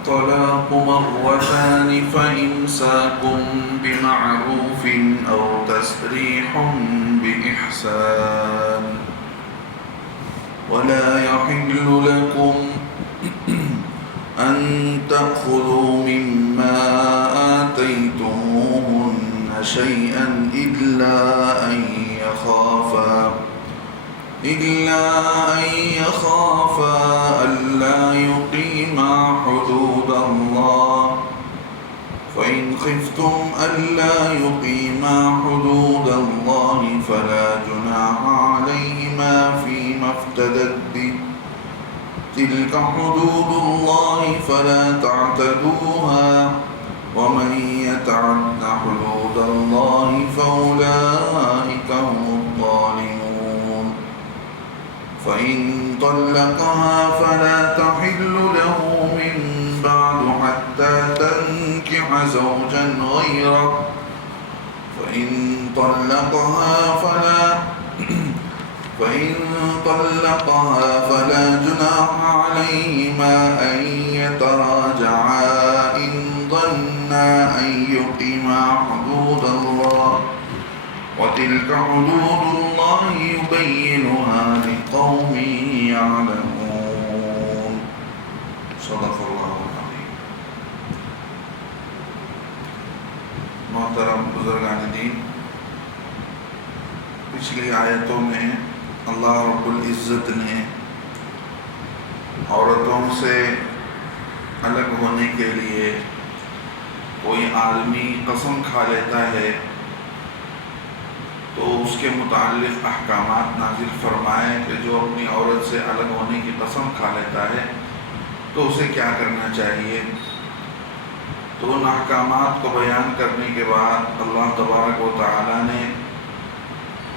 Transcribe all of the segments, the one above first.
الطلاق مرتان فإمساك بمعروف أو تسريح بإحسان ولا يحل لكم أن تأخذوا مما آتيتموهن شيئا إلا أن يخافا ألا يقيما حدود الله فإن خفتم ألا يقيما حدود الله فلا جناح عليهما فيما افتدت به تلك حدود الله فلا تعتدوها ومن يتعد حدود الله فأولئك هم الظالمون فإن طلقها فلا تحل له من بعد حتى تنكح زوجا غيره فإن طلقها فلا جناح عليهما أن يتراجعا إن ظنا أن يقيما حدود الله وتلك حدود الله يبينها لقوم يعلمون صدق اللہ العظیم۔ محترم بزرگان دین، پچھلی آیتوں میں اللہ رب العزت نے عورتوں سے الگ ہونے کے لیے کوئی آدمی قسم کھا لیتا ہے تو اس کے متعلق احکامات نازل فرمائے کہ جو اپنی عورت سے الگ ہونے کی قسم کھا لیتا ہے تو اسے کیا کرنا چاہیے۔ تو ان احکامات کو بیان کرنے کے بعد اللہ تبارک و تعالی نے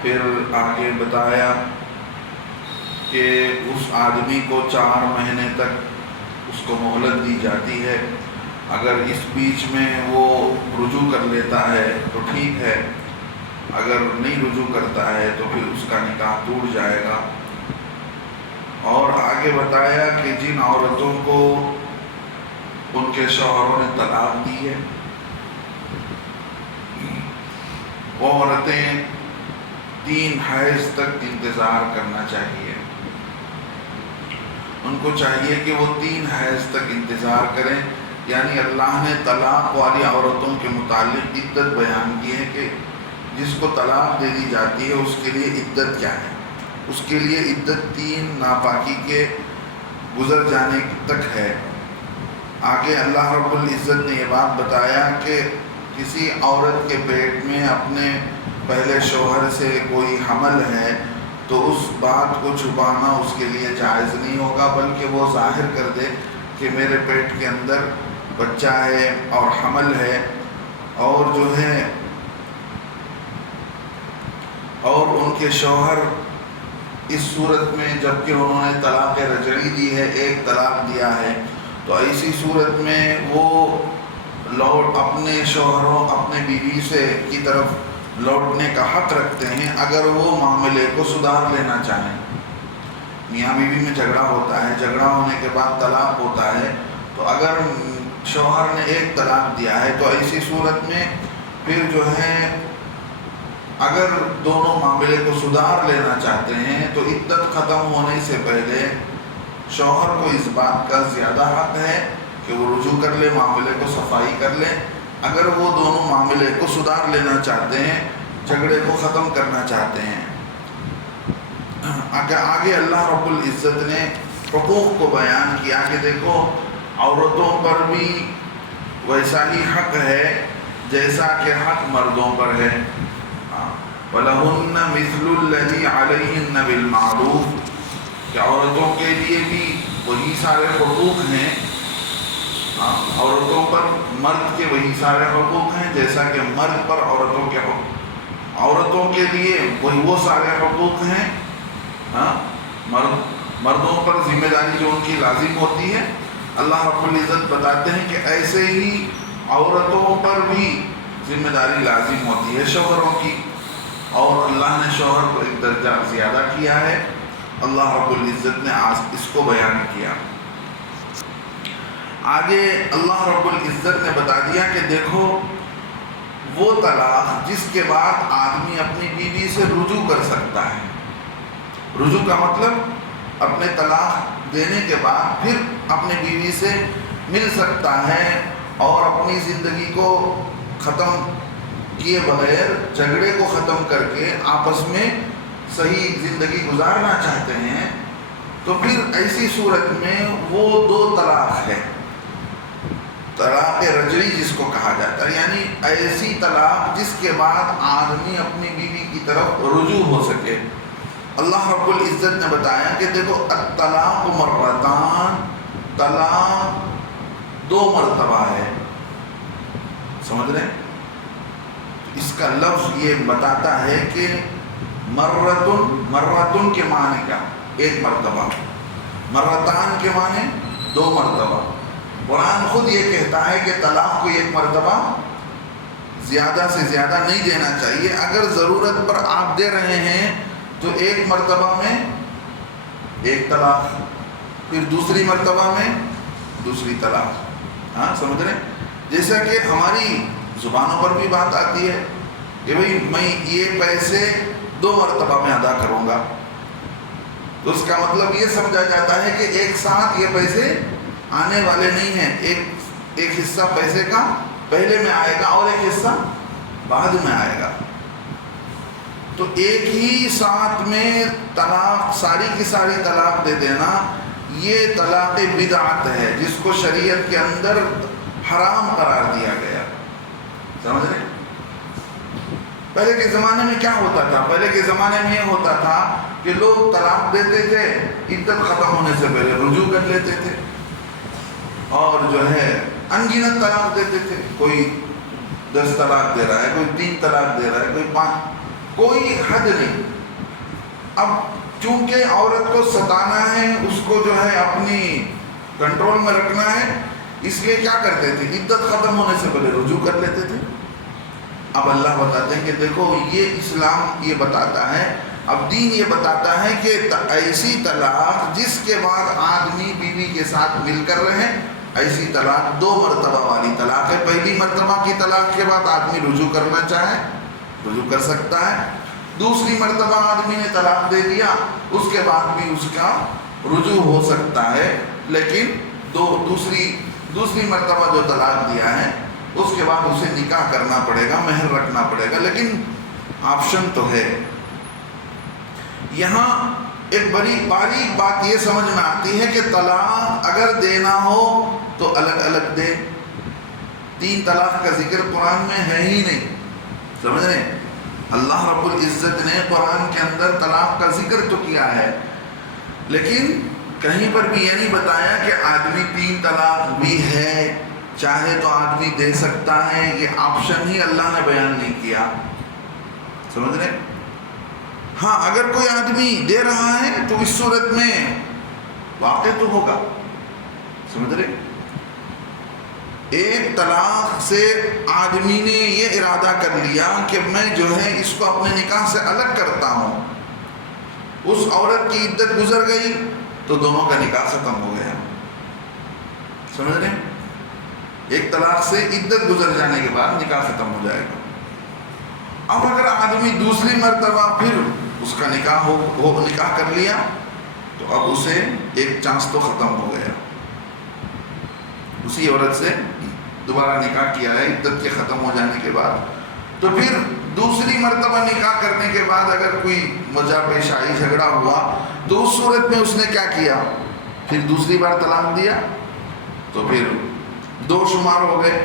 پھر آگے بتایا کہ اس آدمی کو 4 مہینے تک اس کو مہلت دی جاتی ہے۔ اگر اس بیچ میں وہ رجوع کر لیتا ہے تو ٹھیک ہے، اگر نہیں رجوع کرتا ہے تو پھر اس کا نکاح ٹوٹ جائے گا۔ اور آگے بتایا کہ جن عورتوں کو ان کے شوہروں نے طلاق دی ہے وہ عورتیں 3 حیض تک انتظار کرنا چاہیے۔ ان کو چاہیے کہ وہ 3 حیض تک انتظار کریں، یعنی اللہ نے طلاق والی عورتوں کے متعلق عدت بیان کی ہے کہ جس کو طلاق دے دی جاتی ہے اس کے لیے عدت کیا ہے۔ اس کے لیے عدت 3 ناپاکی کے گزر جانے تک ہے۔ آگے اللہ رب العزت نے یہ بات بتایا کہ کسی عورت کے پیٹ میں اپنے پہلے شوہر سے کوئی حمل ہے تو اس بات کو چھپانا اس کے لیے جائز نہیں ہوگا، بلکہ وہ ظاہر کر دے کہ میرے پیٹ کے اندر بچہ ہے اور حمل ہے، اور جو ہے اور ان کے شوہر اس صورت میں جبکہ انہوں نے طلاق رجعی دی ہے، 1 طلاق دیا ہے، تو ایسی صورت میں وہ اپنے شوہروں اپنے بیوی سے کی طرف لوٹنے کا حق رکھتے ہیں اگر وہ معاملے کو سدھار لینا چاہیں۔ میاں بیوی میں جھگڑا ہوتا ہے، جھگڑا ہونے کے بعد طلاق ہوتا ہے، تو اگر شوہر نے 1 طلاق دیا ہے تو ایسی صورت میں پھر جو ہے اگر دونوں معاملے کو سدھار لینا چاہتے ہیں تو عدت ختم ہونے سے پہلے شوہر کو اس بات کا زیادہ حق ہے کہ وہ رجوع کر لے، معاملے کو صفائی کر لے۔ اگر وہ دونوں معاملے کو سدھار لینا چاہتے ہیں، جھگڑے کو ختم کرنا چاہتے ہیں۔ آگے اللہ رب العزت نے حقوق کو بیان کیا کہ دیکھو عورتوں پر بھی ویسا ہی حق ہے جیسا کہ حق مردوں پر ہے۔ وَلَهُنَّ مِثْلُ الَّذِي عَلَيْهِنَّ بِالْمَعْرُوفِ، کہ عورتوں کے لیے بھی وہی سارے حقوق ہیں، عورتوں پر مرد کے وہی سارے حقوق ہیں جیسا کہ مرد پر عورتوں کے حقوق، عورتوں کے لیے وہ سارے حقوق ہیں۔ مردوں پر ذمہ داری جو ان کی لازم ہوتی ہے، اللہ رب العزت بتاتے ہیں کہ ایسے ہی عورتوں پر بھی ذمہ داری لازم ہوتی ہے شوہروں کی، اور اللہ نے شوہر کو 1 درجہ زیادہ کیا ہے۔ اللہ رب العزت نے آج اس کو بیان کیا۔ آگے اللہ رب العزت نے بتا دیا کہ دیکھو وہ طلاق جس کے بعد آدمی اپنی بیوی سے رجوع کر سکتا ہے. رجوع کا مطلب اپنے طلاق دینے کے بعد پھر اپنی بیوی سے مل سکتا ہے اور اپنی زندگی کو ختم کیے بغیر، جھگڑے کو ختم کر کے آپس میں صحیح زندگی گزارنا چاہتے ہیں. تو پھر ایسی صورت میں وہ 2 طلاق ہے. طلاق رجعی جس کو کہا جاتا ہے، یعنی ایسی طلاق جس کے بعد آدمی اپنی بیوی کی طرف رجوع ہو سکے. اللہ رب العزت نے بتایا کہ دیکھو الطلاق مرتان، طلاق 2 مرتبہ ہے. سمجھ رہے ہیں؟ اس کا لفظ یہ بتاتا ہے کہ مرتن کے معنی کا 1 مرتبہ، مرتان کے معنی 2 مرتبہ. قرآن خود یہ کہتا ہے کہ طلاق کو 1 مرتبہ زیادہ سے زیادہ نہیں دینا چاہیے. اگر ضرورت پر آپ دے رہے ہیں تو 1 مرتبہ میں 1 طلاق، پھر دوسری مرتبہ میں دوسری طلاق. ہاں سمجھ رہے ہیں؟ جیسا کہ ہماری زبانوں پر بھی بات آتی ہے کہ بھئی میں یہ پیسے 2 مرتبہ میں ادا کروں گا، تو اس کا مطلب یہ سمجھا جاتا ہے کہ ایک ساتھ یہ پیسے آنے والے نہیں ہیں. ایک حصہ پیسے کا پہلے میں آئے گا اور ایک حصہ بعد میں آئے گا. تو ایک ہی ساتھ میں طلاق، ساری کی ساری طلاق دے دینا، یہ طلاق بدعت ہے جس کو شریعت کے اندر حرام قرار دیا گیا. سمجھ رہے؟ پہلے کے زمانے میں کیا ہوتا تھا؟ پہلے کے زمانے میں یہ ہوتا تھا کہ لوگ طلاق دیتے تھے، عدت ختم ہونے سے پہلے رجوع کر لیتے تھے اور جو ہے انگنت طلاق دیتے تھے. کوئی 10 طلاق دے رہا ہے، کوئی 3 طلاق دے رہا ہے، کوئی 5، کوئی حد نہیں. اب چونکہ عورت کو ستانا ہے، اس کو جو ہے اپنی کنٹرول میں رکھنا ہے، اس لیے کیا کرتے تھے؟ عدت ختم ہونے سے پہلے رجوع کر لیتے تھے. اب اللہ بتاتے ہیں کہ دیکھو یہ اسلام یہ بتاتا ہے، اب دین یہ بتاتا ہے کہ ایسی طلاق جس کے بعد آدمی بیوی کے ساتھ مل کر رہے، ایسی طلاق 2 مرتبہ والی طلاق ہے. پہلی مرتبہ کی طلاق کے بعد آدمی رجوع کرنا چاہے رجوع کر سکتا ہے. دوسری مرتبہ آدمی نے طلاق دے دیا، اس کے بعد بھی اس کا رجوع ہو سکتا ہے، لیکن دوسری مرتبہ جو طلاق دیا ہے اس کے بعد اسے نکاح کرنا پڑے گا، مہر رکھنا پڑے گا. لیکن آپشن تو ہے. یہاں ایک بڑی باریک بات یہ سمجھ میں آتی ہے کہ طلاق اگر دینا ہو تو الگ الگ دے. 3 طلاق کا ذکر قرآن میں ہے ہی نہیں. سمجھ رہے ہیں؟ اللہ رب العزت نے قرآن کے اندر طلاق کا ذکر تو کیا ہے، لیکن کہیں پر بھی یہ نہیں بتایا کہ آدمی 3 طلاق بھی ہے، چاہے تو آدمی دے سکتا ہے. یہ آپشن ہی اللہ نے بیان نہیں کیا. سمجھ رہے؟ ہاں اگر کوئی آدمی دے رہا ہے تو اس صورت میں واقع تو ہوگا. سمجھ رہے؟ ایک طلاق سے آدمی نے یہ ارادہ کر لیا کہ میں جو ہے اس کو اپنے نکاح سے الگ کرتا ہوں، اس عورت کی عدت گزر گئی تو دونوں کا نکاح ختم ہو گیا. سمجھ رہے؟ ایک طلاق سے عدت گزر جانے کے بعد نکاح ختم ہو جائے گا. اب اگر آدمی دوسری مرتبہ پھر اس کا نکاح کر لیا تو اب اسے ایک چانس تو ختم ہو گیا. اسی عورت سے دوبارہ نکاح کیا ہے عدت کے ختم ہو جانے کے بعد، تو پھر دوسری مرتبہ نکاح کرنے کے بعد اگر کوئی وجہ پیش آئی، جھگڑا ہوا، تو اس صورت میں اس نے کیا کیا؟ پھر دوسری بار طلاق دیا تو پھر 2 شمار ہو گئے.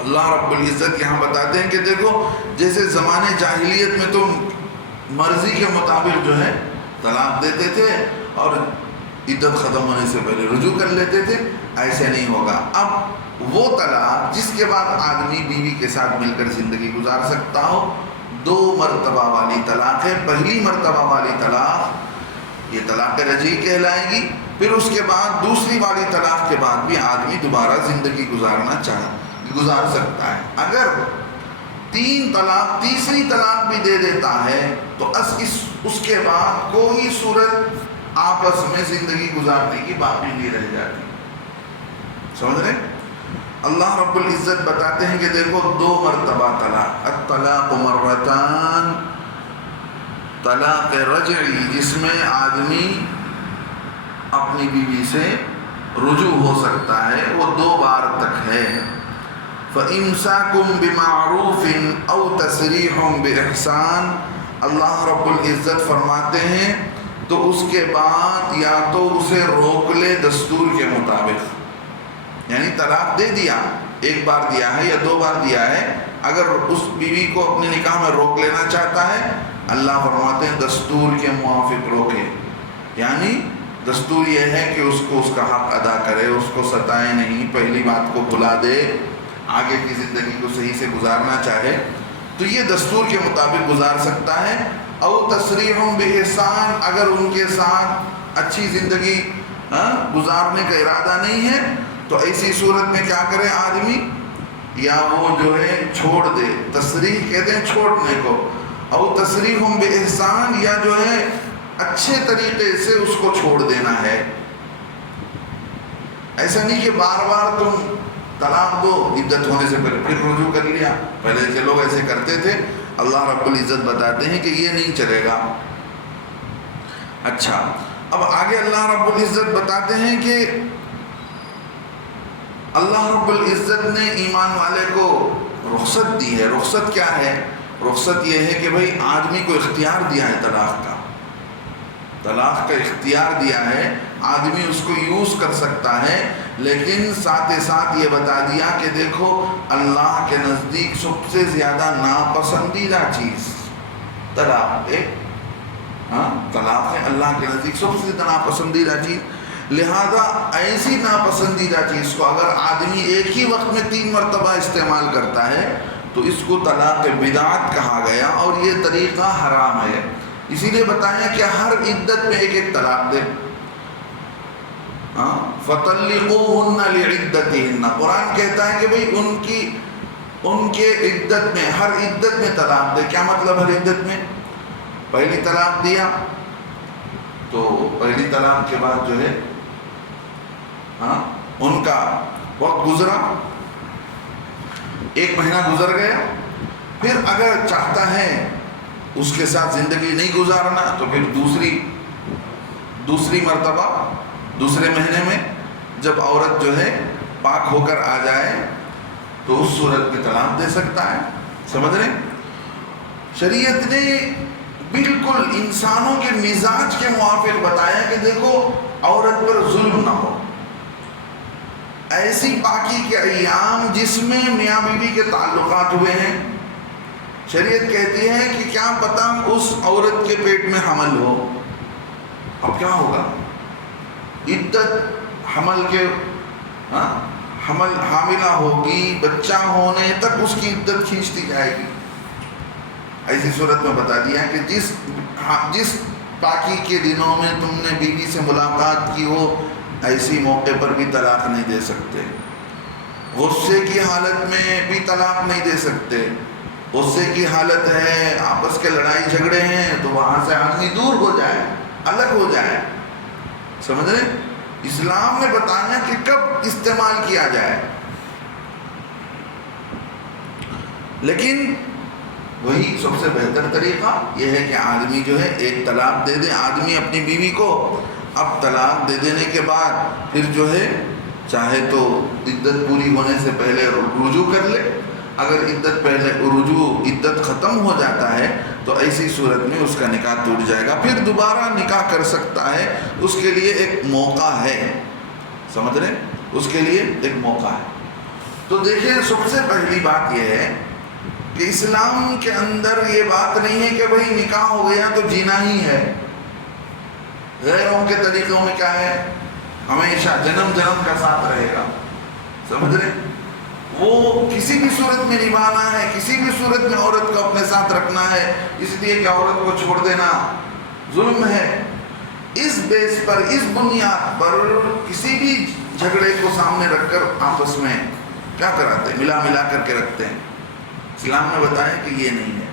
اللہ رب العزت یہاں بتاتے ہیں کہ دیکھو جیسے زمانے جاہلیت میں تو مرضی کے مطابق جو ہے طلاق دیتے تھے اور عدت ختم ہونے سے پہلے رجوع کر لیتے تھے، ایسے نہیں ہوگا. اب وہ طلاق جس کے بعد آدمی بیوی کے ساتھ مل کر زندگی گزار سکتا ہو 2 مرتبہ والی طلاق ہے. پہلی مرتبہ والی طلاق یہ طلاق رجعی کہلائے گی. پھر اس کے بعد دوسری والی طلاق کے بعد بھی آدمی دوبارہ زندگی گزار سکتا ہے. اگر 3 طلاق تیسری طلاق بھی دے دیتا ہے تو اس کے بعد کوئی صورت آپس میں زندگی گزارنے کی باقی نہیں رہ جاتی. سمجھ رہے؟ اللہ رب العزت بتاتے ہیں کہ دیکھو 2 مرتبہ طلاق، الطلاق مرتان، طلاق رجعی جس میں آدمی اپنی بیوی سے رجوع ہو سکتا ہے، وہ 2 بار تک ہے۔ فَإِمْسَاكُمْ بِمَعْرُوفٍ أَوْ تَسْرِيحٌ بِإِحْسَانٍ، اللہ رب العزت فرماتے ہیں تو اس کے بعد یا تو اسے روک لے دستور کے مطابق، یعنی طلاق دے دیا، 1 بار دیا ہے یا 2 بار دیا ہے، اگر اس بیوی کو اپنے نکاح میں روک لینا چاہتا ہے، اللہ فرماتے ہیں دستور کے موافق روکے، یعنی دستور یہ ہے کہ اس کو اس کا حق ادا کرے، اس کو ستائے نہیں، پہلی بات کو بھلا دے، آگے کی زندگی کو صحیح سے گزارنا چاہے تو یہ دستور کے مطابق گزار سکتا ہے۔ او تسریح بإحسان، اگر ان کے ساتھ اچھی زندگی گزارنے کا ارادہ نہیں ہے تو ایسی صورت میں کیا کرے آدمی، یا وہ جو ہے چھوڑ دے، تسریح کہتے ہیں چھوڑنے کو، او تسریح بإحسان، یا جو ہے اچھے طریقے سے اس کو چھوڑ دینا ہے۔ ایسا نہیں کہ بار بار تم طلاق دو، عدت ہونے سے پہلے پھر رجوع کر لیا، پہلے کے لوگ ایسے کرتے تھے، اللہ رب العزت بتاتے ہیں کہ یہ نہیں چلے گا۔ اچھا، اب آگے اللہ رب العزت بتاتے ہیں کہ اللہ رب العزت نے ایمان والے کو رخصت دی ہے۔ رخصت کیا ہے؟ رخصت یہ ہے کہ بھئی آدمی کو اختیار دیا ہے طلاق کا، طلاق کا اختیار دیا ہے، آدمی اس کو یوز کر سکتا ہے، لیکن ساتھ ساتھ یہ بتا دیا کہ دیکھو اللہ کے نزدیک سب سے زیادہ ناپسندیدہ چیز طلاق ہے، طلاق ہے اللہ کے نزدیک سب سے زیادہ ناپسندیدہ چیز، لہذا ایسی ناپسندیدہ چیز کو اگر آدمی ایک ہی وقت میں 3 مرتبہ استعمال کرتا ہے تو اس کو طلاق بدعت کہا گیا، اور یہ طریقہ حرام ہے۔ اسی لیے بتایا کہ ہر عدت میں ایک طلاق دے، فَطَلِّقُوهُنَّ لِعِدَّتِهِنَّ، قرآن کہتا ہے کہ بھئی ان کے عدت میں، ہر عدت میں طلاق دے۔ کیا مطلب ہر عدت میں؟ پہلی طلاق دیا تو پہلی طلاق کے بعد جو ہے ان کا وقت گزرا، 1 مہینہ گزر گیا، پھر اگر چاہتا ہے اس کے ساتھ زندگی نہیں گزارنا تو پھر دوسری مرتبہ دوسرے مہینے میں جب عورت جو ہے پاک ہو کر آ جائے تو اس صورت میں طلاق دے سکتا ہے۔ سمجھ رہے؟ شریعت نے بالکل انسانوں کے مزاج کے موافق بتایا کہ دیکھو عورت پر ظلم نہ ہو، ایسی پاکی کے ایام جس میں میاں بیوی کے تعلقات ہوئے ہیں، شریعت کہتی ہے کہ کیا پتہ اس عورت کے پیٹ میں حمل ہو، اب کیا ہوگا؟ عدت حمل کے حاملہ ہوگی، بچہ ہونے تک اس کی عدت کھینچتی جائے گی۔ ایسی صورت میں بتا دیا کہ جس پاکی کے دنوں میں تم نے بیوی سے ملاقات کی ہو، ایسی موقع پر بھی طلاق نہیں دے سکتے، غصے کی حالت میں بھی طلاق نہیں دے سکتے، غصے کی حالت ہے، آپس کے لڑائی جھگڑے ہیں تو وہاں سے آدمی دور ہو جائے، الگ ہو جائے۔ سمجھ رہے؟ اسلام نے بتایا کہ کب استعمال کیا جائے، لیکن وہی سب سے بہتر طریقہ یہ ہے کہ آدمی جو ہے 1 طلاق دے دے، آدمی اپنی بیوی کو اب طلاق دے دینے کے بعد پھر جو ہے چاہے تو عدت پوری ہونے سے پہلے رجوع کر لے، اگر عدت ختم ہو جاتا ہے تو ایسی صورت میں اس کا نکاح ٹوٹ جائے گا، پھر دوبارہ نکاح کر سکتا ہے، اس کے لیے ایک موقع ہے۔ سمجھ رہے؟ اس کے لیے ایک موقع ہے۔ تو دیکھیں سب سے پہلی بات یہ ہے کہ اسلام کے اندر یہ بات نہیں ہے کہ بھئی نکاح ہو گیا تو جینا ہی ہے۔ غیروں کے طریقوں میں کیا ہے؟ ہمیشہ جنم کا ساتھ رہے گا۔ سمجھ رہے؟ وہ کسی بھی صورت میں نبھانا ہے، کسی بھی صورت میں عورت کو اپنے ساتھ رکھنا ہے، اس لیے کہ عورت کو چھوڑ دینا ظلم ہے۔ اس بیس پر، اس بنیاد پر کسی بھی جھگڑے کو سامنے رکھ کر آپس میں کیا کراتے ہیں؟ ملا کر کے رکھتے ہیں۔ اسلام نے بتایا کہ یہ نہیں ہے۔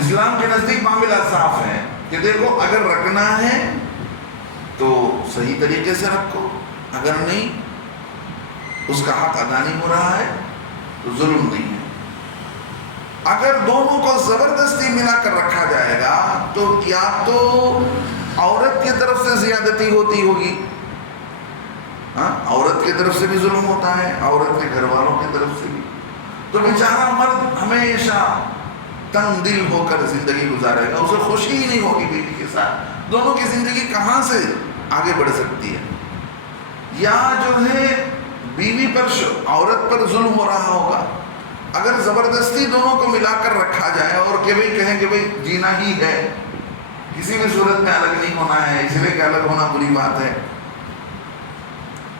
اسلام کے نزدیک معاملہ صاف ہے کہ دیکھو اگر رکھنا ہے تو صحیح طریقے سے رکھو، اگر نہیں اس کا حق ادا نہیں ہو رہا ہے تو ظلم نہیں ہے۔ اگر دونوں کو زبردستی ملا کر رکھا جائے گا تو یا تو عورت کی طرف سے زیادتی ہوتی ہوگی، عورت کی طرف سے بھی ظلم ہوتا ہے، عورت کے گھر والوں کی طرف سے بھی، تو بیچارہ مرد ہمیشہ تنگ دل ہو کر زندگی گزارے گا، اسے خوشی ہی نہیں ہوگی بیوی کے ساتھ، دونوں کی زندگی کہاں سے آگے بڑھ سکتی ہے؟ یا جو ہے بیوی پر عورت پر ظلم ہو رہا ہوگا، اگر زبردستی دونوں کو ملا کر رکھا جائے اور کہ بھئی کہیں کہ بھئی جینا ہی ہے، کسی بھی صورت میں الگ نہیں ہونا ہے، اس لیے کہ الگ ہونا بری بات ہے،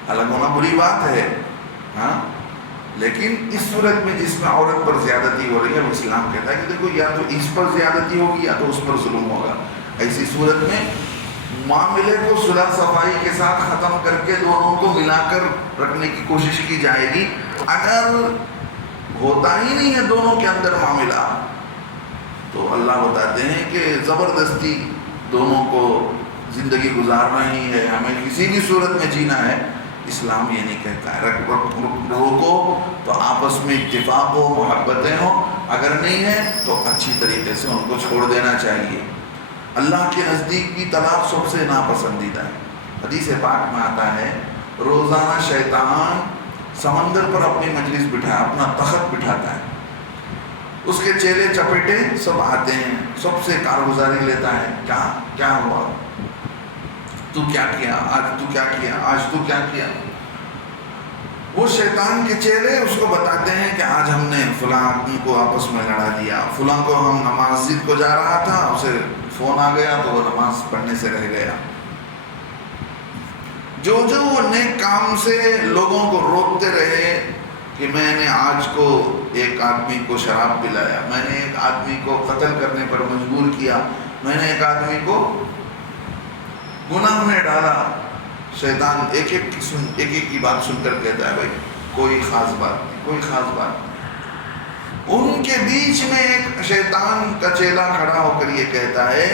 الگ ہونا بری بات ہے، ہاں، لیکن اس صورت میں جس میں عورت پر زیادتی ہو رہی ہے وہ اسلام کہتا ہے کہ دیکھو یا تو اس پر زیادتی ہوگی یا تو اس پر ظلم ہوگا، ایسی صورت میں معاملے کو صلح صفائی کے ساتھ ختم کر کے دونوں کو ملا کر رکھنے کی کوشش کی جائے گی۔ اگر ہوتا ہی نہیں ہے دونوں کے اندر معاملہ تو اللہ بتاتے ہیں کہ زبردستی دونوں کو زندگی گزارنا ہی ہے، ہمیں کسی بھی صورت میں جینا ہے، اسلام یہ نہیں کہتا ہے۔ روکو تو آپس میں اتفاق ہو، محبتیں ہوں، اگر نہیں ہے تو اچھی طریقے سے ان کو چھوڑ دینا چاہیے۔ اللہ کے نزدیک بھی طلاق سب سے ناپسندیدہ ہے۔ حدیث پاک میں آتا ہے روزانہ شیطان سمندر پر اپنی مجلس بٹھایا، اپنا تخت بٹھاتا ہے، اس کے چیلے چپیٹے سب آتے ہیں، سب سے کارگزاری لیتا ہے، کیا ہوا، تو کیا کیا آج، تو کیا کیا آج، تو کیا کیا۔ وہ شیطان کے چیلے اس کو بتاتے ہیں کہ آج ہم نے فلاں آدمی کو آپس میں لڑا دیا، فلاں کو ہم مسجد کو جا رہا تھا، اسے فون آ گیا تو وہ نماز پڑھنے سے رہ گیا۔ جو وہ نیک کام سے لوگوں کو روکتے رہے کہ میں نے آج کو ایک آدمی کو شراب پلایا، میں نے ایک آدمی کو قتل کرنے پر مجبور کیا، میں نے ایک آدمی کو گناہ میں ڈالا، شیطان ایک ایک کی بات سن کر کہتا ہے بھائی کوئی خاص بات نہیں، کوئی خاص بات نہیں۔ ان کے بیچ میں ایک شیطان کا چیلا کھڑا ہو کر یہ کہتا ہے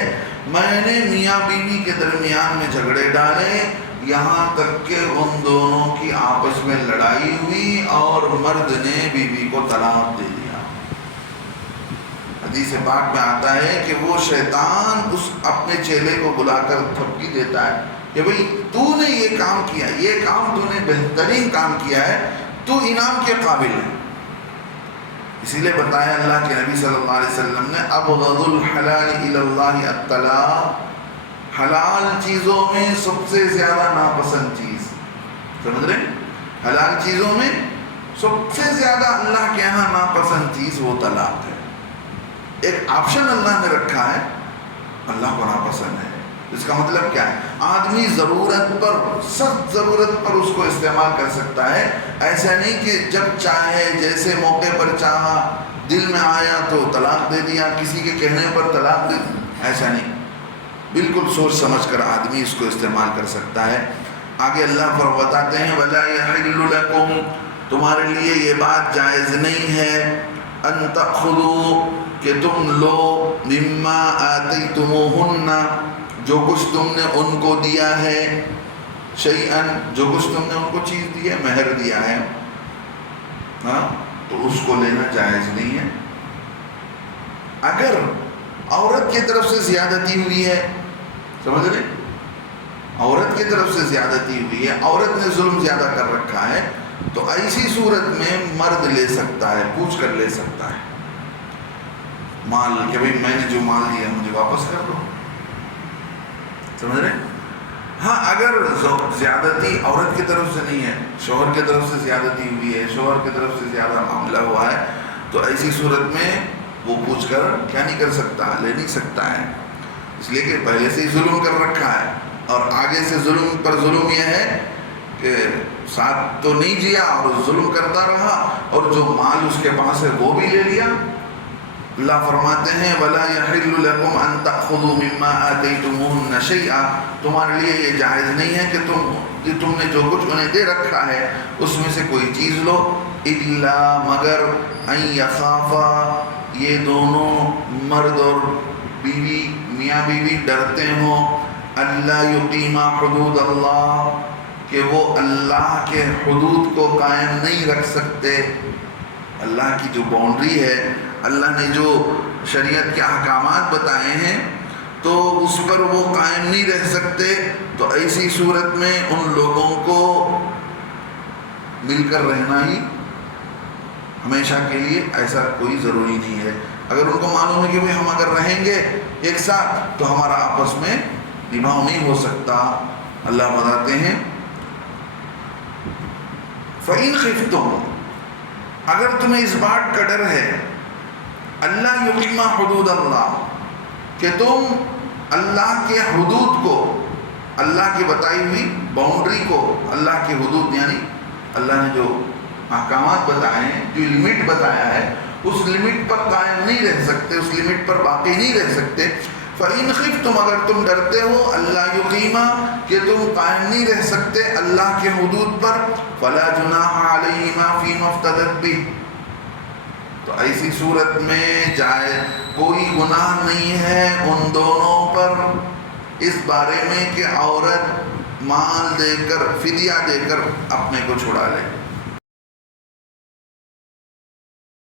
میں نے میاں بیوی کے درمیان میں جھگڑے ڈالے، یہاں تک کہ ان دونوں کی آپس میں لڑائی ہوئی اور مرد نے بیوی کو طلاق دے دیا۔ حدیث پاک میں آتا ہے کہ وہ شیطان اس اپنے چیلے کو بلا کر تھپکی دیتا ہے کہ بھئی تو نے یہ کام کیا، یہ کام تو نے بہترین کام کیا ہے، تو انعام کے قابل ہے۔ اسی لیے بتایا اللہ کے نبی صلی اللہ علیہ وسلم نے ابغض الحلال الی اللہ الطلاق، حلال چیزوں میں سب سے زیادہ ناپسند چیز، سمجھ رہے ہیں، حلال چیزوں میں سب سے زیادہ اللہ کے یہاں ناپسند چیز وہ طلاق ہے۔ ایک آپشن اللہ نے رکھا ہے، اللہ کو ناپسند ہے۔ اس کا مطلب کیا ہے؟ آدمی ضرورت پر، سخت ضرورت پر اس کو استعمال کر سکتا ہے، ایسا نہیں کہ جب چاہے جیسے موقع پر چاہا دل میں آیا تو طلاق دے دیا، کسی کے کہنے پر طلاق دے دیا، ایسا نہیں، بالکل سوچ سمجھ کر آدمی اس کو استعمال کر سکتا ہے۔ آگے اللہ پر بتاتے ہیں وَلَا يَحِلُّ لَكُمْ، تمہارے لیے یہ بات جائز نہیں ہے، أَن تَأْخُذُوا، کہ تم لو، مِمَّا آتَيْتُمُوهُنَّ، جو کچھ تم نے ان کو دیا ہے، شیئن، جو کچھ تم نے ان کو چیز دی ہے، مہر دیا ہے، ہاں تو اس کو لینا جائز نہیں ہے۔ اگر عورت کی طرف سے زیادتی ہوئی ہے، سمجھ رہے، عورت کی طرف سے زیادتی ہوئی ہے، عورت نے ظلم زیادہ کر رکھا ہے، تو ایسی صورت میں مرد لے سکتا ہے، پوچھ کر لے سکتا ہے مال، کہ بھئی میں نے جو مال دیا مجھے واپس کر دو، سمجھ رہے۔ ہاں اگر زیادتی عورت کی طرف سے نہیں ہے، شوہر کی طرف سے زیادتی ہوئی ہے، شوہر کی طرف سے زیادہ معاملہ ہوا ہے، تو ایسی صورت میں وہ پوچھ کر کیا نہیں کر سکتا، لے نہیں سکتا ہے، اس لیے کہ پہلے سے ہی ظلم کر رکھا ہے، اور آگے سے ظلم پر ظلم یہ ہے کہ ساتھ تو نہیں جیا اور ظلم کرتا رہا، اور جو مال اس کے پاس ہے وہ بھی لے لیا۔ اللہ فرماتے ہیں وَلَا يَحِلُّ لَكُمْ أَن تَأْخُذُوا مِمَّا آتَيْتُمُوهُنَّ شَيْئًا، تمہارے لیے یہ جائز نہیں ہے کہ تم نے جو کچھ انہیں دے رکھا ہے اس میں سے کوئی چیز لو، إِلَّا مگر أَن يَخَافَا، یہ دونوں مرد اور بیوی، میاں بیوی ڈرتے ہوں، أَلَّا يُقِيمَا حُدُودَ اللَّهِ، کہ وہ اللہ کے حدود کو قائم نہیں رکھ سکتے. اللہ کی جو باؤنڈری ہے، اللہ نے جو شریعت کے احکامات بتائے ہیں تو اس پر وہ قائم نہیں رہ سکتے. تو ایسی صورت میں ان لوگوں کو مل کر رہنا ہی ہمیشہ کے لیے ایسا کوئی ضروری نہیں ہے. اگر ان کو معلوم ہے کہ ہم اگر رہیں گے ایک ساتھ تو ہمارا آپس میں نبھاؤ نہیں ہو سکتا. اللہ بتاتے ہیں فَإِنْ خِفْتُمْ، اگر تمہیں اس بات کا ڈر ہے اللہ یقیم حدود اللہ، کہ تم اللہ کے حدود کو، اللہ کی بتائی ہوئی باؤنڈری کو، اللہ کے حدود یعنی اللہ نے جو احکامات بتائے ہیں، جو لمٹ بتایا ہے، اس لمٹ پر قائم نہیں رہ سکتے، اس لمٹ پر باقی نہیں رہ سکتے. فَإِنْ خِفْتُمْ، اگر تم ڈرتے ہو اللہ یقیمہ کہ تم قائم نہیں رہ سکتے اللہ کے حدود پر، فَلَا جُنَاحَ عَلَيْهِمَا فِي مَا افْتَدَتْ بِهِ، تو ایسی صورت میں جائے کوئی گناہ نہیں ہے ان دونوں پر اس بارے میں کہ عورت مال دے کر، فدیہ دے کر اپنے کو چھڑا لے.